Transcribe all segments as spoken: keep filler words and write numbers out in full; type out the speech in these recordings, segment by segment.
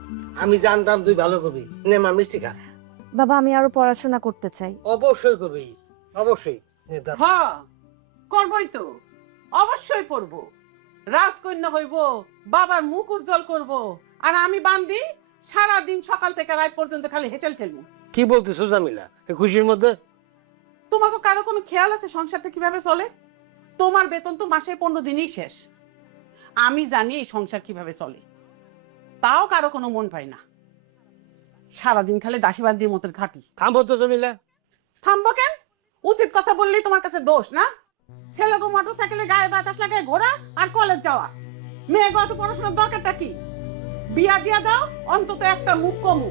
আমি জানতাম তুই ভালো করবি। নে মা মিষ্টি খা। বাবা আমি আরো পড়াশোনা করতে চাই। অবশ্যই করবি, অবশ্যই। নে ধর। হ্যাঁ করবই তো, অবশ্যই পড়ব। রাজকন্যা হইব, বাবার মুখ উজ্জ্বল করব, আর আমি বান্দি সারা দিন সকাল থেকে রাত পর্যন্ত খালি হেঁচেল ঠেলবো। কি বলতেছো জামিলা এই খুশির মধ্যে? তোমাকে কারো কোনো খেয়াল আছে সংসারটা কিভাবে চলে? তোমার বেতন তো মাসের পনেরো দিনই শেষ। আমি জানি এই সংসার কিভাবে চলে, তাও কারো কোনো মন পাই না। সারাদিন খালি দাসীবান্দির মতন খাটি। থামবো তো জামিলা। থামবো কেন? উচিত কথা বললেই তোমার কাছে দোষ না? ছেলেকে মোটর সাইকেলে গায়ে বাতাস লাগায় ঘোরা আর কলেজ যাওয়া, মেয়ে গত পড়াশোনার দরকারটা কি? বিয়া দিয়া দাও, অন্তত একটা মুখ কমুক।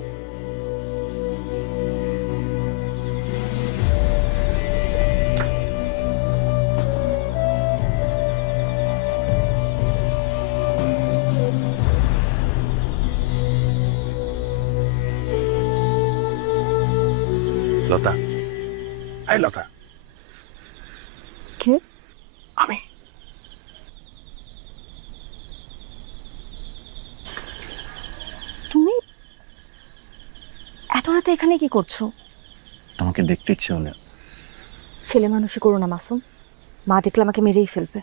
লতা, এই লতা, কে? আমি। তুমি এত রাতে এখানে কি করছো? তোমাকে দেখতে ইচ্ছে হলো। ছেলে মানুষই করো না মাসুম, মা দেখলে আমাকে মেরেই ফেলবে।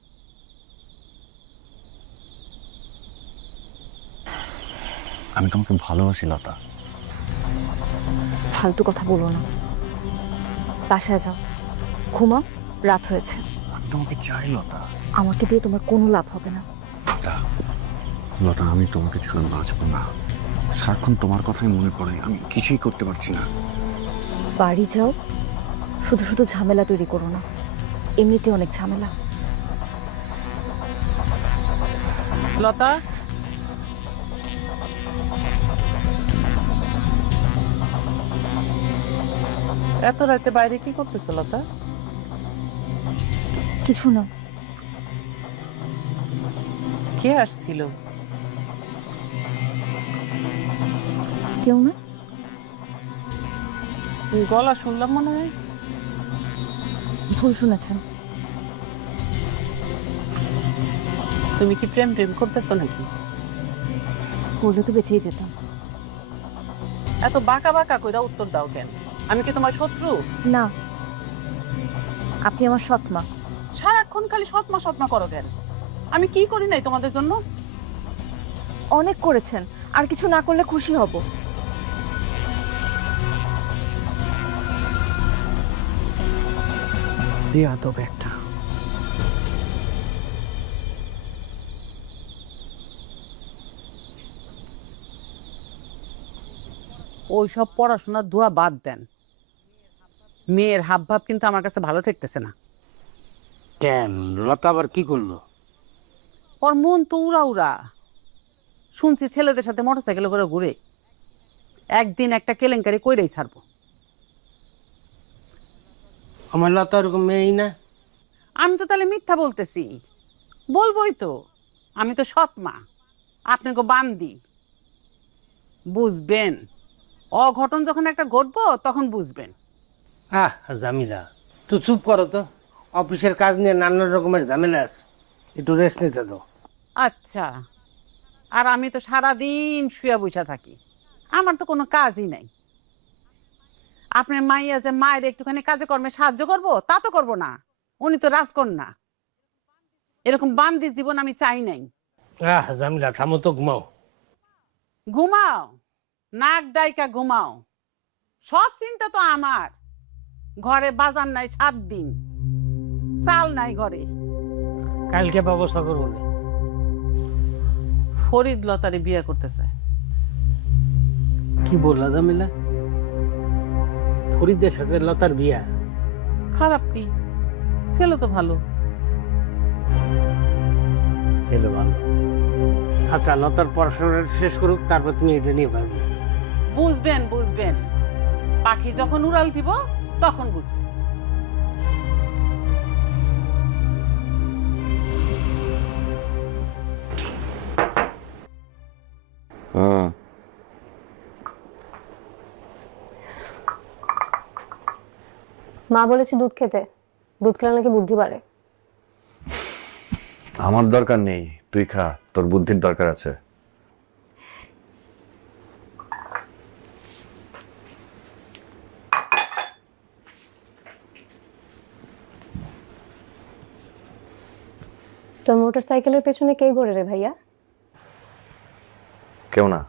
আমি তোমাকে ভালোবাসি লতা। ফালতু কথা বলো না, বাসায় যাও, ঘুমাও, রাত হয়েছে। আমি তোমাকে চাই লতা। আমাকে দিয়ে তোমার কোনো লাভ হবে না। লতা, লতা, আমি তোমাকে ছাড়া বাঁচবো না। সারাক্ষণ তোমার কথাই মনে পড়ে, আমি কিছুই করতে পারছি না। বাড়ি যাও, শুধু শুধু ঝামেলা তৈরি করো না, এমনিতে অনেক ঝামেলা। লতা, এত রাতে বাইরে কি করতেছো লতা? কিছু না। কে আসছিল? কেউ না। গলা শুনলাম মনে হয়। ভুল শুনেছেন। তুমি কি প্রেম প্রেম করতেছো নাকি? বললে তো বেঁচেই যেতাম। এত বাঁকা বাঁকা কইরা উত্তর দাও কেন? আমি কি তোমার শত্রু? না, আপনি আমার সৎ মা। সারাক্ষণ খালি সৎমা সৎমা করো কেন? আমি কি করি নাই তোমাদের জন্য? অনেক করেছেন, আর কিছু না করলে খুশি হব। বেয়াদব একটা। ওই সব পড়াশোনার ধোয়া বাদ দেন। মেয়ের হাব ভাব কিন্তু আমার কাছে ভালো ঠেকতেছে না। কেন লতা আবার কি করলো? ওর মন তো উড়া উড়া। শুনছি ছেলেদের সাথে মোটরসাইকেলে করে ঘুরে। একদিন একটা কেলেঙ্কারি কইরাই ছাড়বো। আমার লতা ওরকম মেয়েই না। আমি তো তাহলে মিথ্যা বলতেছি? বলবোই তো, আমি তো সৎ মা, আপনাকে বান্দি। বুঝবেন, অঘটন যখন একটা ঘটবো তখন বুঝবেন। আহ জামিলা তুই চুপ করো তো। অফিসের কাজ নিয়ে নানা রকমের ঝামেলা আছে, একটু রেস্ট নিতে দাও। আচ্ছা, আর আমি তো সারাদিন শুয়ে বসে থাকি, আমার তো কোনো কাজই নাই। আপনার মাইয়া যে মায়ের একটুখানি কাজে কর্মে সাহায্য করব, তা তো করবো না। উনি তো রাজকন্যা। এরকম বান্দির জীবন আমি চাই নাই। আহ জামিলা থামো তো, ঘুমাও। ঘুমাও, নাক ডাইকা ঘুমাও। সব চিন্তা তো আমার। ঘরে বাজার নাই সাত দিন, চাল নাই ঘরে। কালকে ব্যবস্থা করবো না। ফরিদ লতারে বিয়ে করতেছে। কি বললা জামিলা? ফরিদের সাথে লতার বিয়া? খারাপ কি? ছেলে তো ভালো। ছেলে ভালো। আচ্ছা লতার পড়াশোনা শেষ করুক, তারপর তুমি এটা নিয়ে ভাববে। বুঝবেন বুঝবেন, পাখি যখন উড়াল দিব তখন বুঝবেন। হ্যাঁ, মা বলেছে দুধ খেতে, দুধ খেলে নাকি বুদ্ধি বাড়ে। আমার দরকার নেই, তুই খা, তোর বুদ্ধির দরকার আছে। তোর মোটর সাইকেলের পেছনে কে ঘোরে রে ভাইয়া? কেউ না।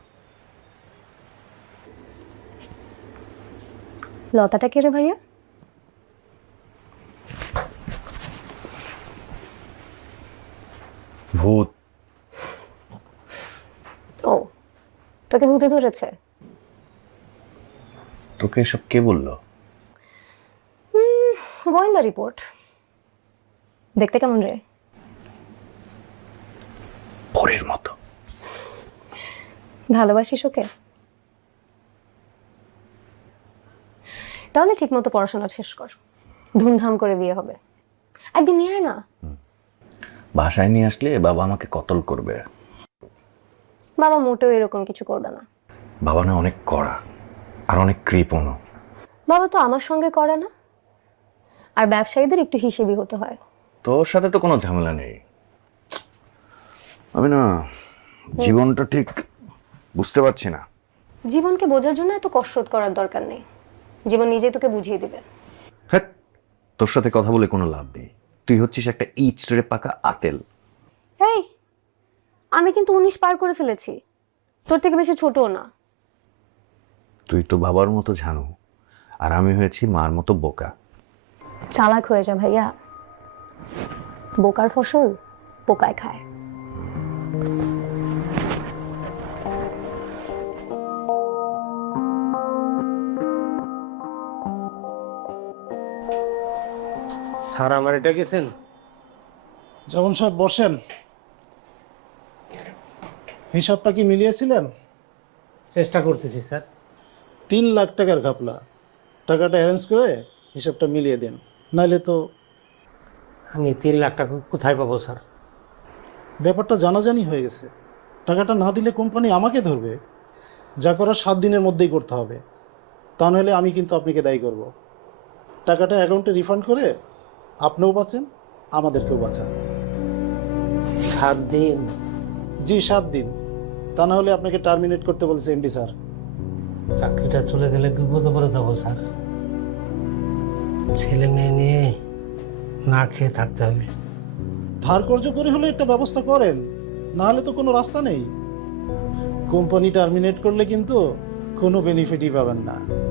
লতাটা কে রে ভাইয়া? ভূত। ও, তোকে ভূতে ধরেছে? তোকে এসব কে বললো? গোয়েন্দা রিপোর্ট। দেখতে কেমন রে? পরের মতো। ভালোবাসিস ওকে? তাহলে ঠিক মতো পড়াশোনা শেষ কর, ধুমধাম করে বিয়ে হবে। একদিন নিয়ে আয় না। বাসায় নিয়ে আসলে বাবা আমাকে কতল করবে। বাবা মোটেও এরকম কিছু করবে না। বাবা না অনেক কড়া আর অনেক কৃপণও। বাবা তো আমার সঙ্গে করে না। আর ব্যবসায়ীদের একটু হিসেবি হতে হয়। তোর সাথে তো কোনো ঝামেলা নেই। আমি না জীবনটা ঠিক বুঝতে পারছি না। জীবনকে বোঝার জন্য এত কসরত করার দরকার নেই, জীবন নিজেই তোকে বুঝিয়ে দিবে। হ্যাঁ, তোর সাথে কথা বলে কোনো লাভ নেই। তুই হচ্ছিস একটা ইচড়ে পাকা আতেল। এই, আমি কিন্তু উনিশ পার করে ফেলেছি, তোর থেকে বেশি ছোটও না। তুই তো বাবার মতো জানো, আর আমি হয়েছি মার মতো বোকা। চালাক হয়ে যা ভাইয়া, বোকার ফসল পোকায় খায়। স্যার আমার এটা গেছেন? যখন সব বসেন, হিসাবটা কি মিলিয়েছিলেন? চেষ্টা করতেছি স্যার। তিন লাখ টাকার ঘাপলা, টাকাটা অ্যারেঞ্জ করে হিসাবটা মিলিয়ে দিন, নাইলে তো। আমি তিন লাখ টাকা কোথায় পাবো স্যার? ব্যাপারটা জানাজানি হয়ে গেছে। টাকাটা না দিলে কোম্পানি আমাকে ধরবে। যা করার সাত দিনের মধ্যেই করতে হবে, তা নইলে আমি কিন্তু আপনাকে দায়ী করব। টাকাটা অ্যাকাউন্টে রিফান্ড করে আপনিও বাঁচেন, আমাদেরকেও বাঁচান। সাত দিন? জি, সাত দিন। তা না হলে আপনাকে টার্মিনেট করতে বলেছে এমডি স্যার। চাকরিটা চলে গেলে বিপদে পড়ে যাবো স্যার। ছেলে মেয়ে নিয়ে না খেয়ে থাকতে হবে। ধার কর্য করে হলে একটা ব্যবস্থা করেন, না হলে তো কোনো রাস্তা নেই। কোম্পানি টার্মিনেট করলে কিন্তু কোনো বেনিফিটই পাবেন না।